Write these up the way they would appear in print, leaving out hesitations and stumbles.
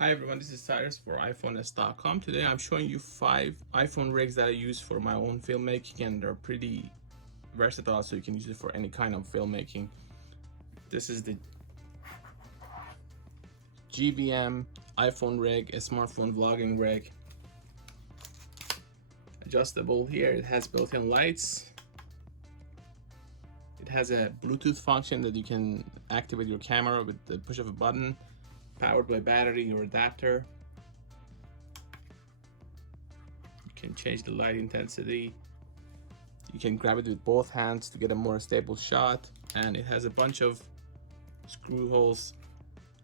Hi everyone, this is Cyrus for iPhinders.com. Today I'm showing you 5 iPhone rigs that I use for my own filmmaking, and they're pretty versatile, so you can use it for any kind of filmmaking. This is the GVM iPhone rig, a smartphone vlogging rig. Adjustable here, it has built-in lights. It has a Bluetooth function that you can activate your camera with the push of a button. Powered by battery or adapter. You can change the light intensity. You can grab it with both hands to get a more stable shot, and it has a bunch of screw holes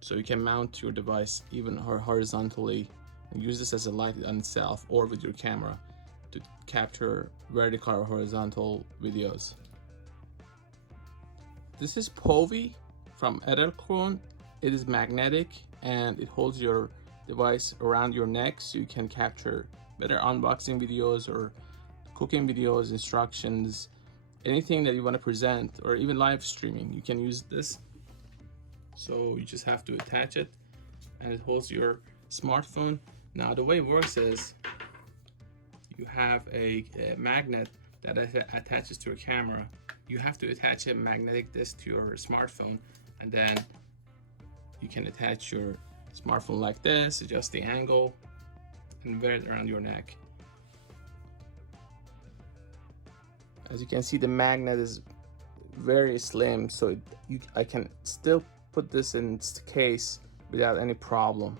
so you can mount your device even horizontally and use this as a light on itself or with your camera to capture vertical or horizontal videos. This is Povie from Edelkrone. It is magnetic and it holds your device around your neck so you can capture better unboxing videos or cooking videos, instructions, anything that you want to present, or even live streaming. You can use this. So you just have to attach it and it holds your smartphone. Now the way it works is you have a magnet that attaches to a camera. You have to attach a magnetic disc to your smartphone, and then you can attach your smartphone like this, adjust the angle, and wear it around your neck. As you can see, the magnet is very slim, so I can still put this in its case without any problem.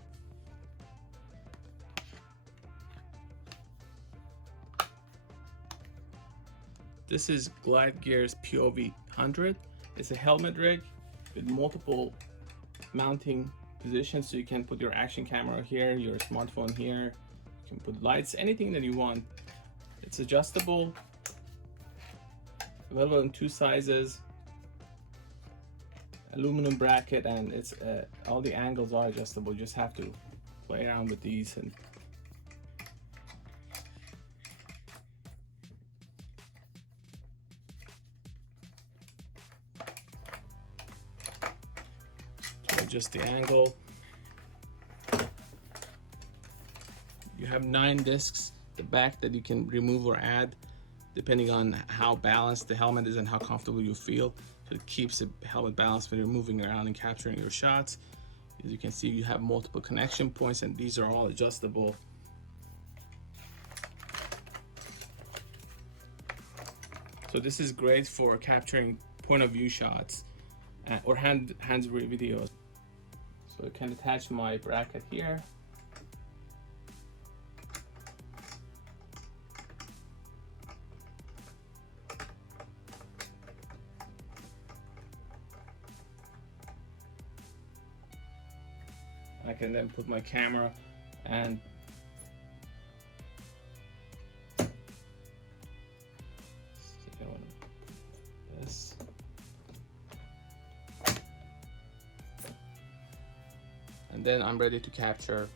This is Glide Gear's POV100. It's a helmet rig with multiple mounting positions, so you can put your action camera here, your smartphone here, you can put lights, anything that you want. It's adjustable, available in 2 sizes, aluminum bracket, and it's all the angles are adjustable. You just have to play around with these. And adjust the angle. You have 9 discs at the back that you can remove or add depending on how balanced the helmet is and how comfortable you feel. So it keeps the helmet balanced when you're moving around and capturing your shots. As you can see, you have multiple connection points, and these are all adjustable. So this is great for capturing point of view shots or hands-free videos. So I can attach my bracket here. I can then put my camera and this. And then I'm ready to capture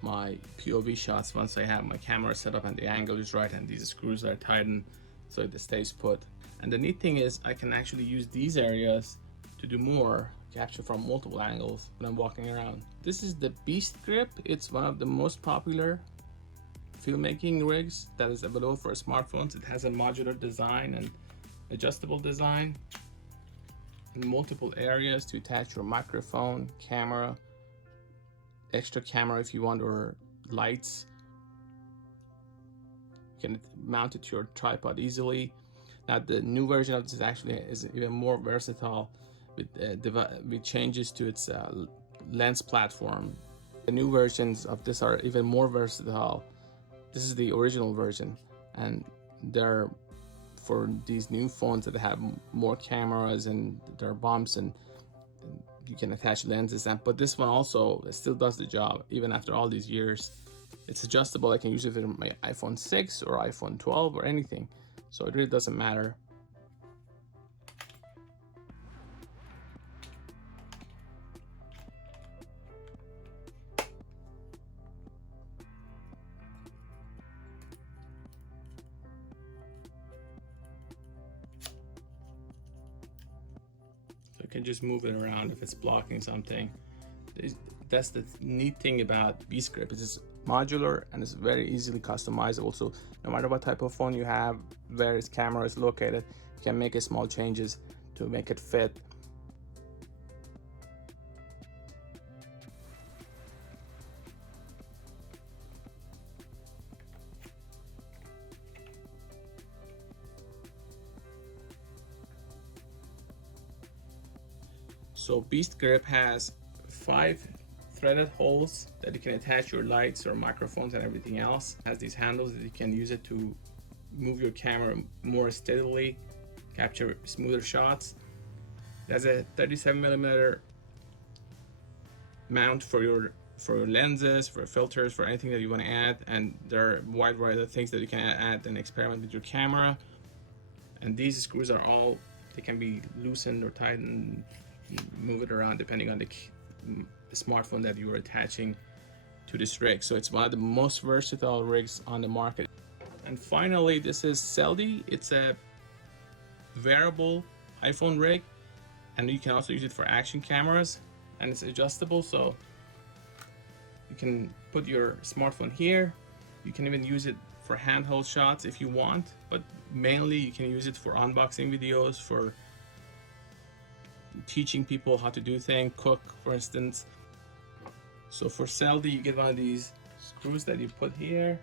my POV shots once I have my camera set up and the angle is right and these screws are tightened so it stays put. And the neat thing is I can actually use these areas to do more, capture from multiple angles when I'm walking around. This is the Beastgrip. It's one of the most popular filmmaking rigs that is available for smartphones. It has a modular design and adjustable design in multiple areas to attach your microphone, camera, extra camera if you want, or lights. You can mount it to your tripod easily. Now the new version of this is even more versatile with changes to its lens platform. The new versions of this are even more versatile. This is the original version, and they're for these new phones that have more cameras and there are bumps and you can attach lenses. But this one also still does the job even after all these years. It's adjustable. I can use it with my iPhone 6 or iPhone 12 or anything, so it really doesn't matter. So you can just move it around if it's blocking something. That's the neat thing about Beastgrip. It's modular and it's very easily customizable. So no matter what type of phone you have, where its camera is located, you can make small changes to make it fit. So Beastgrip has 5 threaded holes that you can attach your lights or microphones and everything else. It has these handles that you can use it to move your camera more steadily, capture smoother shots. It has a 37mm mount for your lenses, for filters, for anything that you want to add, and there are a wide variety of things that you can add and experiment with your camera. And these screws are all, they can be loosened or tightened, move it around depending on the smartphone that you are attaching to this rig. So it's one of the most versatile rigs on the market. And finally, this is Zeldi. It's a wearable iPhone rig, and you can also use it for action cameras, and it's adjustable, so you can put your smartphone here. You can even use it for handheld shots if you want, but mainly you can use it for unboxing videos, for teaching people how to do things, cook, for instance. So for Zeldi, you get one of these screws that you put here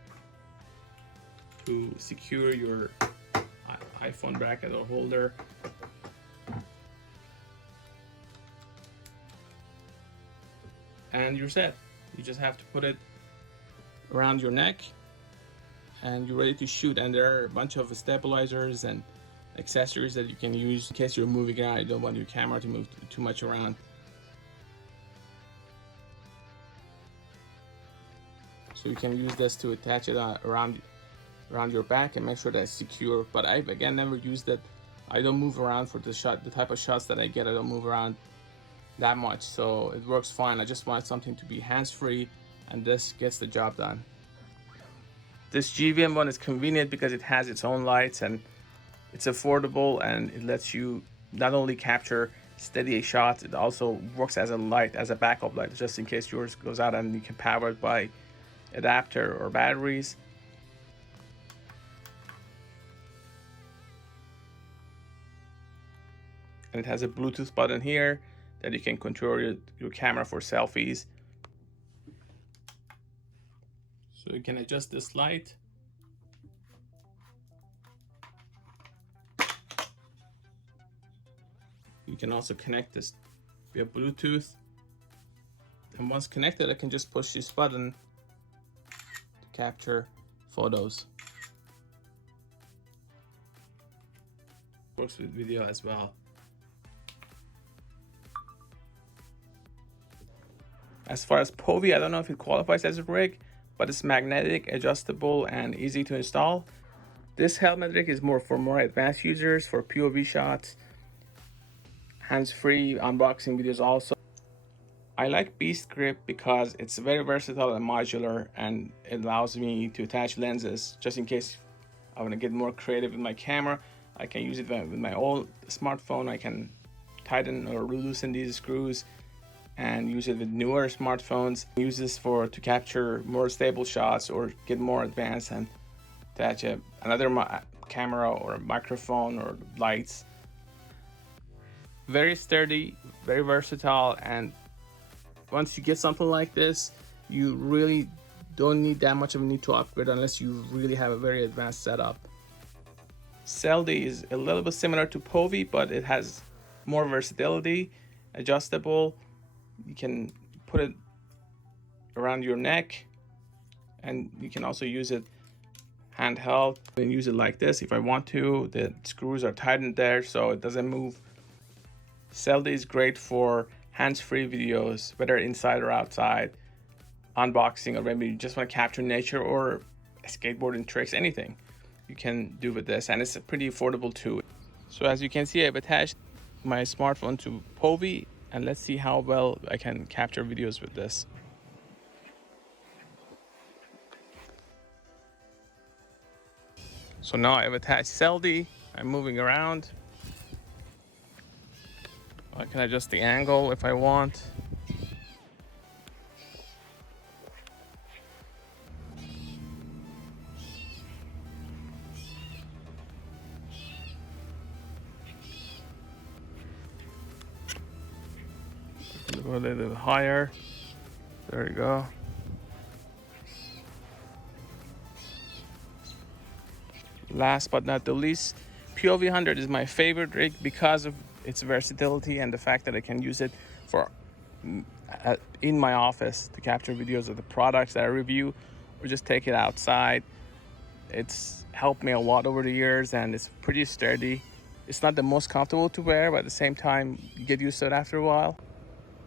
to secure your iPhone bracket or holder. And you're set. You just have to put it around your neck and you're ready to shoot. And there are a bunch of stabilizers and accessories that you can use in case you're moving around. You don't want your camera to move too much around. So you can use this to attach it around your back and make sure that it's secure. But I've again never used it. I don't move around for the type of shots that I get. I don't move around that much, so it works fine. I just want something to be hands-free, and this gets the job done. This GVM one is convenient because it has its own lights and it's affordable, and it lets you not only capture steady shots, it also works as a light, as a backup light, just in case yours goes out, and you can power it by adapter or batteries. And it has a Bluetooth button here that you can control your camera for selfies. So you can adjust this light. You can also connect this via Bluetooth. And once connected, I can just push this button to capture photos. Works with video as well. As far as Povie, I don't know if it qualifies as a rig, but it's magnetic, adjustable, and easy to install. This helmet rig is more for more advanced users, for POV shots, hands-free unboxing videos also. I like Beastgrip because it's very versatile and modular, and it allows me to attach lenses just in case I want to get more creative with my camera. I can use it with my old smartphone. I can tighten or loosen these screws and use it with newer smartphones. Use this to capture more stable shots or get more advanced and attach another camera or a microphone or lights. Very sturdy, very versatile, and once you get something like this, you really don't need that much of a need to upgrade unless you really have a very advanced setup. Zeldi is a little bit similar to Povie, but it has more versatility, adjustable. You can put it around your neck, and you can also use it handheld and use it like this if I want to. The screws are tightened there so it doesn't move. Zeldi is great for hands-free videos, whether inside or outside, unboxing, or maybe you just want to capture nature or skateboarding tricks, anything you can do with this, and it's pretty affordable too. So as you can see, I've attached my smartphone to Povie, and let's see how well I can capture videos with this. So now I've attached Zeldi. I'm moving around. I can adjust the angle if I want. go a little bit higher. There you go. Last but not the least, POV100 is my favorite rig because of its versatility and the fact that I can use it for in my office to capture videos of the products that I review or just take it outside. It's helped me a lot over the years and it's pretty sturdy. It's not the most comfortable to wear, but at the same time, you get used to it after a while.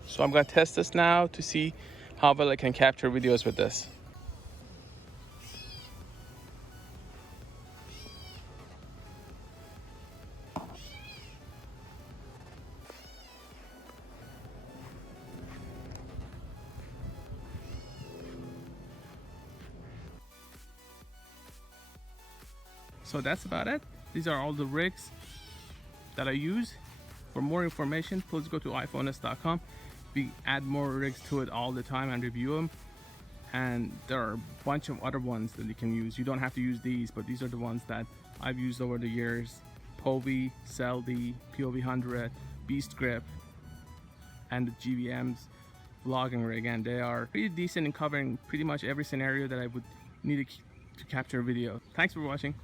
So I'm gonna test this now to see how well I can capture videos with this. So that's about it. These are all the rigs that I use. For more information, please go to iPhinders.com. We add more rigs to it all the time and review them. And there are a bunch of other ones that you can use. You don't have to use these, but these are the ones that I've used over the years. Povie, Zeldi, POV100, Beastgrip, and the GVM's vlogging rig. And they are pretty decent in covering pretty much every scenario that I would need to capture a video. Thanks for watching.